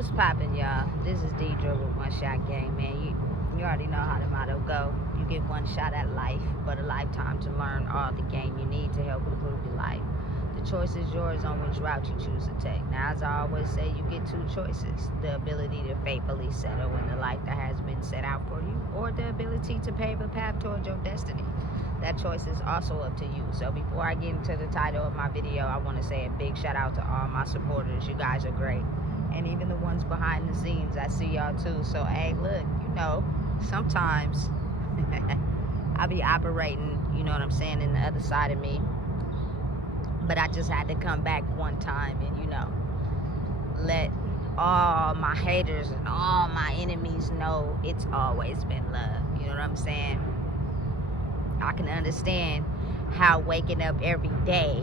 What's poppin', y'all? This is Deidre with One Shot Game, man. You already know how the motto go. You get one shot at life, but a lifetime to learn all the game you need to help improve your life. The choice is yours on which route you choose to take. Now, as I always say, you get two choices. The ability to faithfully settle in the life that has been set out for you, or the ability to pave a path towards your destiny. That choice is also up to you. So before I get into the title of my video, I want to say a big shout out to all my supporters. You guys are great. And even the ones behind the scenes, I see y'all too. So, hey, look, sometimes I be operating, you know what I'm saying, in the other side of me. But I just had to come back one time and, let all my haters and all my enemies know it's always been love. You know what I'm saying? I can understand how waking up every day,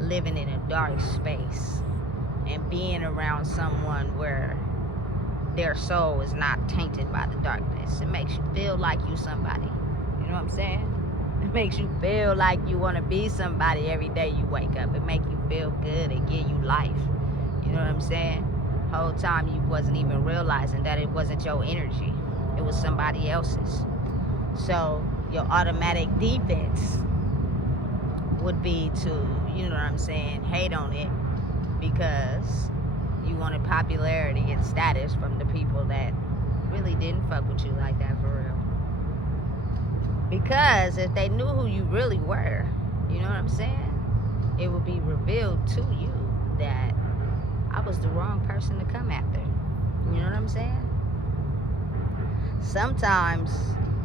living in a dark space, and being around someone where their soul is not tainted by the darkness, it makes you feel like you somebody. You know what I'm saying? It makes you feel like you want to be somebody every day you wake up. It makes you feel good and give you life. You know what I'm saying? Whole time you wasn't even realizing that it wasn't your energy. It was somebody else's. So your automatic defense would be to, you know what I'm saying, hate on it, because you wanted popularity and status from the people that really didn't fuck with you like that for real. Because if they knew who you really were, you know what I'm saying, it would be revealed to you that I was the wrong person to come after. You know what I'm saying? Sometimes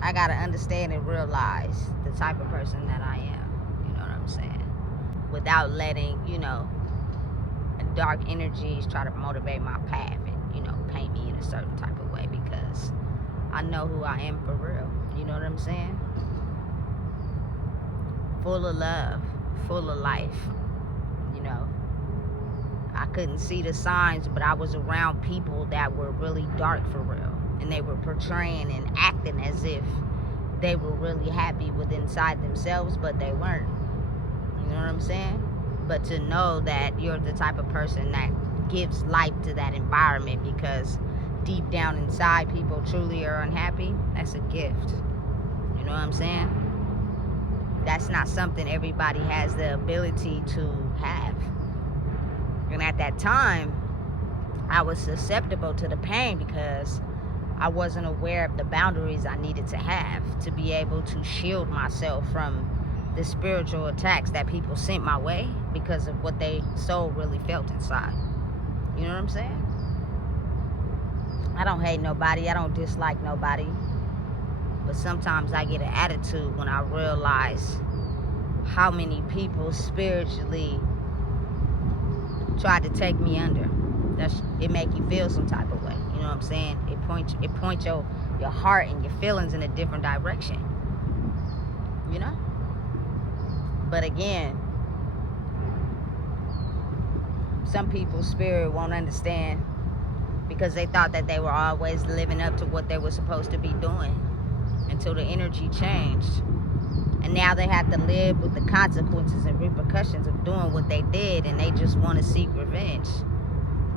I gotta understand and realize the type of person that I am. You know what I'm saying? Without letting, dark energies try to motivate my path and, paint me in a certain type of way, because I know who I am for real. You know what I'm saying? Full of love, full of life. I couldn't see the signs, but I was around people that were really dark for real. And they were portraying and acting as if they were really happy with inside themselves, but they weren't. You know what I'm saying? But to know that you're the type of person that gives life to that environment, because deep down inside people truly are unhappy, that's a gift. You know what I'm saying? That's not something everybody has the ability to have. And at that time, I was susceptible to the pain because I wasn't aware of the boundaries I needed to have to be able to shield myself from the spiritual attacks that people sent my way because of what they soul really felt inside. You know what I'm saying? I don't hate nobody. I don't dislike nobody. But sometimes I get an attitude when I realize how many people spiritually tried to take me under. It make you feel some type of way. You know what I'm saying? It points your heart and your feelings in a different direction. You know? But again, some people's spirit won't understand because they thought that they were always living up to what they were supposed to be doing until the energy changed. And now they have to live with the consequences and repercussions of doing what they did, and they just want to seek revenge.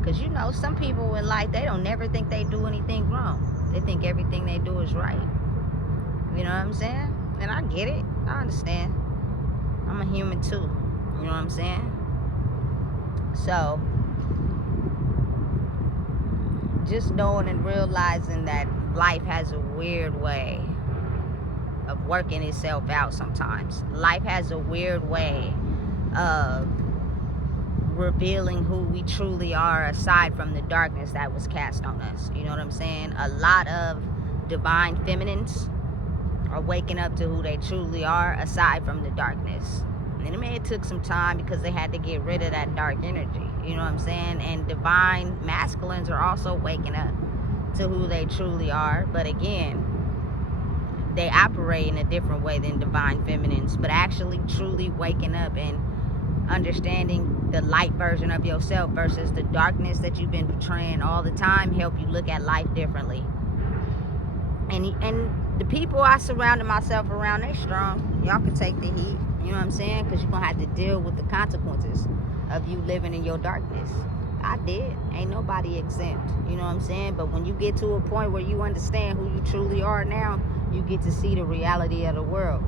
Because, some people in life, they don't never think they do anything wrong. They think everything they do is right. You know what I'm saying? And I get it. I understand. I'm a human too. You know what I'm saying? So, just knowing and realizing that life has a weird way of working itself out sometimes. Life has a weird way of revealing who we truly are aside from the darkness that was cast on us. You know what I'm saying? A lot of divine feminines are waking up to who they truly are aside from the darkness. And it took some time because they had to get rid of that dark energy. You know what I'm saying? And divine masculines are also waking up to who they truly are. But again, they operate in a different way than divine feminines, but actually truly waking up and understanding the light version of yourself versus the darkness that you've been portraying all the time help you look at life differently. And the people I surrounded myself around, they strong. Y'all can take the heat, you know what I'm saying? Because you're going to have to deal with the consequences of you living in your darkness. I did. Ain't nobody exempt. You know what I'm saying? But when you get to a point where you understand who you truly are now, you get to see the reality of the world.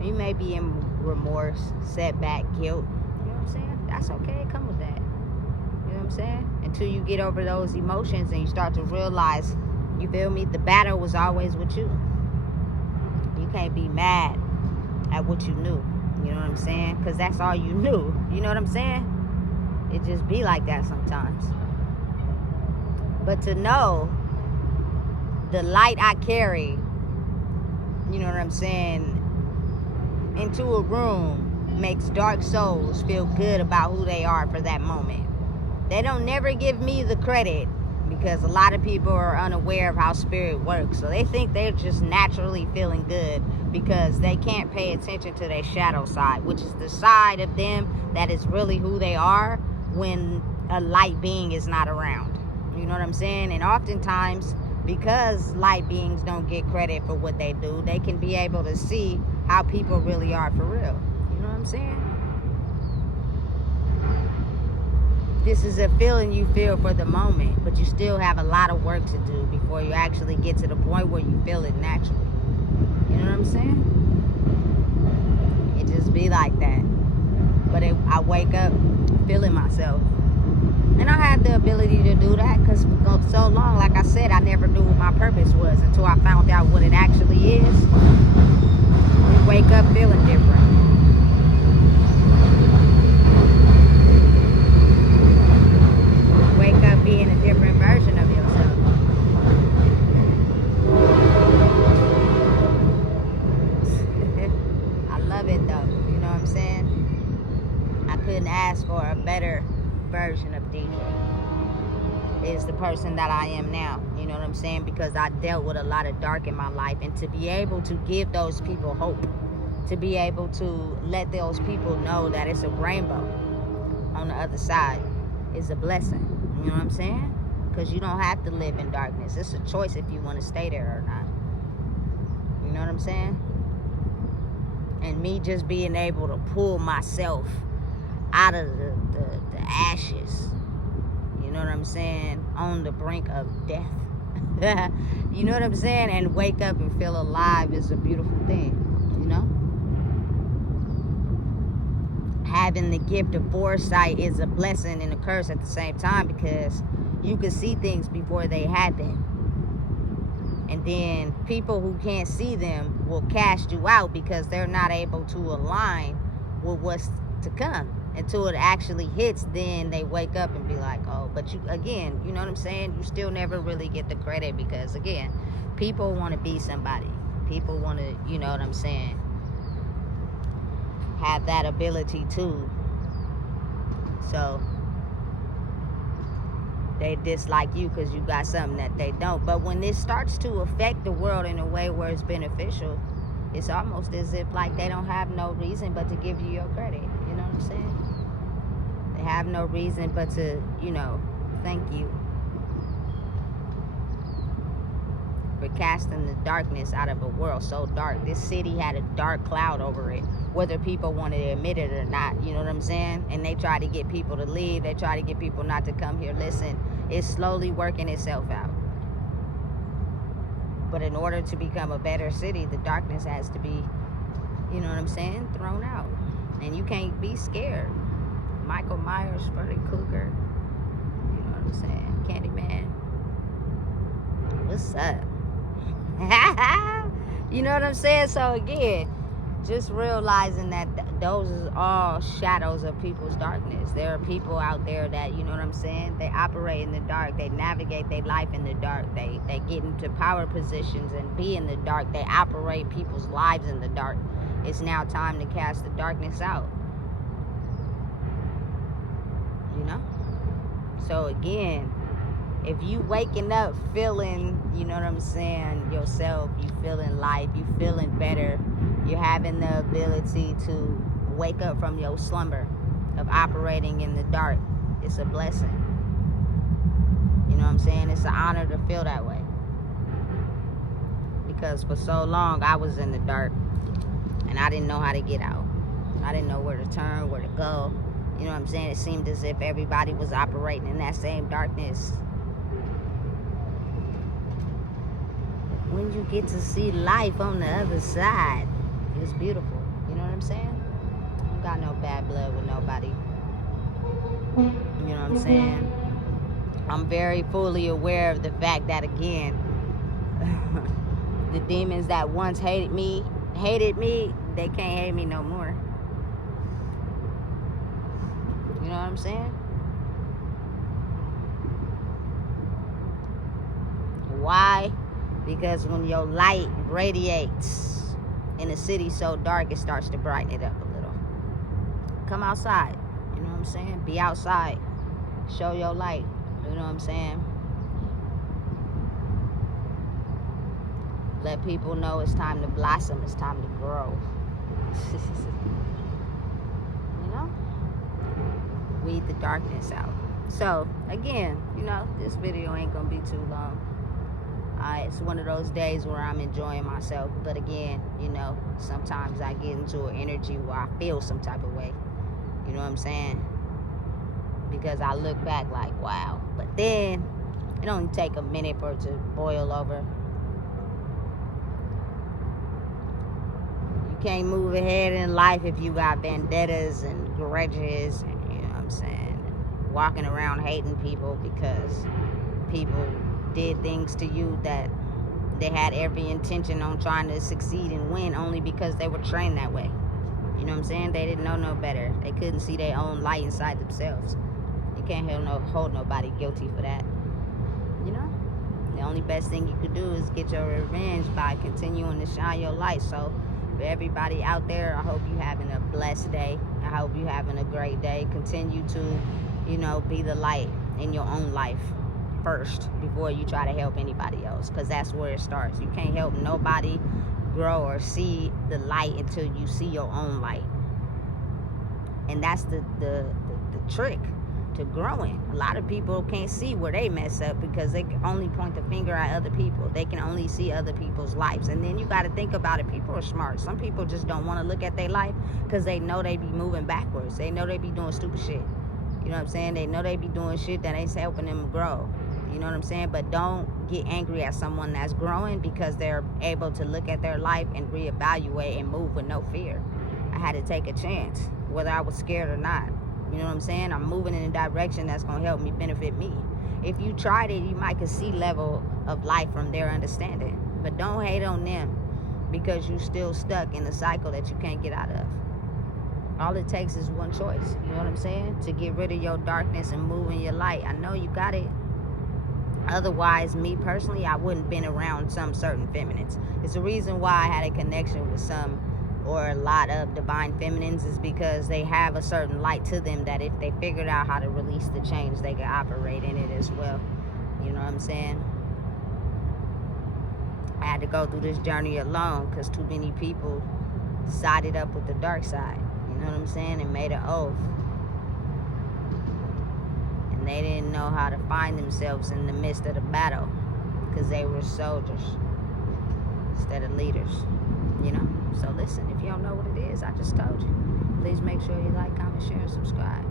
You may be in remorse, setback, guilt. You know what I'm saying? That's okay. Come with that. You know what I'm saying? Until you get over those emotions and you start to realize, you feel me? The battle was always with you. You can't be mad at what you knew. You know what I'm saying? Because that's all you knew. You know what I'm saying? It just be like that sometimes. But to know the light I carry, you know what I'm saying, into a room makes dark souls feel good about who they are for that moment. They don't never give me the credit because a lot of people are unaware of how spirit works. So they think they're just naturally feeling good because they can't pay attention to their shadow side, which is the side of them that is really who they are when a light being is not around. You know what I'm saying? And oftentimes, because light beings don't get credit for what they do, they can be able to see how people really are for real. You know what I'm saying? This is a feeling you feel for the moment, but you still have a lot of work to do before you actually get to the point where you feel it naturally. You know what I'm saying? It just be like that. But I wake up feeling myself. And I have the ability to do that because for so long, like I said, I never knew what my purpose was until I found out what it actually is. You wake up feeling different. Wake up being a different version of yourself. I love it though, you know what I'm saying? I couldn't ask for a better version of DJ. Is the person that I am now, you know what I'm saying? Because I dealt with a lot of dark in my life, and to be able to give those people hope, to be able to let those people know that it's a rainbow on the other side is a blessing. You know what I'm saying? Because you don't have to live in darkness. It's a choice if you want to stay there or not. You know what I'm saying? And me just being able to pull myself out of the ashes, you know what I'm saying, on the brink of death. You know what I'm saying? And wake up and feel alive is a beautiful thing, you know? Having the gift of foresight is a blessing and a curse at the same time, because you can see things before they happen. And then people who can't see them will cast you out because they're not able to align with what's to come. Until it actually hits, then they wake up and be like, oh, but you, again, you know what I'm saying? You still never really get the credit because, again, people want to be somebody. People want to, you know what I'm saying, have that ability too. So they dislike you because you got something that they don't. But when this starts to affect the world in a way where it's beneficial, it's almost as if like they don't have no reason but to give you your credit. You know what I'm saying? They have no reason but to, you know, thank you for casting the darkness out of a world so dark. This city had a dark cloud over it, whether people wanted to admit it or not. You know what I'm saying? And they try to get people to leave. They try to get people not to come here. Listen, it's slowly working itself out. But in order to become a better city, the darkness has to be, you know what I'm saying, thrown out. And you can't be scared. Michael Myers, Freddy Krueger, you know what I'm saying, Candyman. What's up? You know what I'm saying? So again, just realizing that those are all shadows of people's darkness. There are people out there that, you know what I'm saying, they operate in the dark. They navigate their life in the dark. They get into power positions and be in the dark. They operate people's lives in the dark. It's now time to cast the darkness out. You know? So again, if you waking up feeling, you know what I'm saying, yourself, you feeling life, you feeling better, you're having the ability to wake up from your slumber of operating in the dark, it's a blessing. You know what I'm saying? It's an honor to feel that way. Because for so long, I was in the dark, and I didn't know how to get out. I didn't know where to turn, where to go. You know what I'm saying? It seemed as if everybody was operating in that same darkness. When you get to see life on the other side, it's beautiful. You know what I'm saying? I don't got no bad blood with nobody. You know what I'm saying? I'm very fully aware of the fact that, again, the demons that once hated me, they can't hate me no more. You know what I'm saying? Why? Because when your light radiates in a city so dark, it starts to brighten it up a little. Come outside. You know what I'm saying? Be outside. Show your light. You know what I'm saying? Let people know it's time to blossom. It's time to grow. You know? Weed the darkness out. So, again, you know, this video ain't gonna be too long. It's one of those days where I'm enjoying myself. But again, you know, sometimes I get into an energy where I feel some type of way. You know what I'm saying? Because I look back like, wow. But then, it only take a minute for it to boil over. You can't move ahead in life if you got vendettas and grudges, and, you know what I'm saying? And walking around hating people because people did things to you that they had every intention on trying to succeed and win only because they were trained that way. You know what I'm saying? They didn't know no better. They couldn't see their own light inside themselves. You can't hold nobody guilty for that. You know? The only best thing you could do is get your revenge by continuing to shine your light. So, for everybody out there, I hope you having a blessed day. I hope you having a great day. Continue to, you know, be the light in your own life first before you try to help anybody else, because that's where it starts. You can't help nobody grow or see the light until you see your own light. And that's the trick to growing. A lot of people can't see where they mess up because they can only point the finger at other people. They can only see other people's lives. And then you got to think about it. People are smart. Some people just don't want to look at their life because they know they be moving backwards. They know they be doing stupid shit. You know what I'm saying? They know they be doing shit that ain't helping them grow. You know what I'm saying? But don't get angry at someone that's growing because they're able to look at their life and reevaluate and move with no fear. I had to take a chance, whether I was scared or not. You know what I'm saying? I'm moving in a direction that's going to help me benefit me. If you tried it, you might could see level of life from their understanding. But don't hate on them because you're still stuck in a cycle that you can't get out of. All it takes is one choice. You know what I'm saying? To get rid of your darkness and move in your light. I know you got it. Otherwise, me personally, I wouldn't been around some certain feminines. It's the reason why I had a connection with some or a lot of divine feminines is because they have a certain light to them that if they figured out how to release the change, they could operate in it as well. You know what I'm saying? I had to go through this journey alone because too many people sided up with the dark side. You know what I'm saying? And made an oath. And they didn't know how to find themselves in the midst of the battle because they were soldiers instead of leaders. You know? So listen, if you don't know what it is, I just told you. Please make sure you like, comment, share, and subscribe.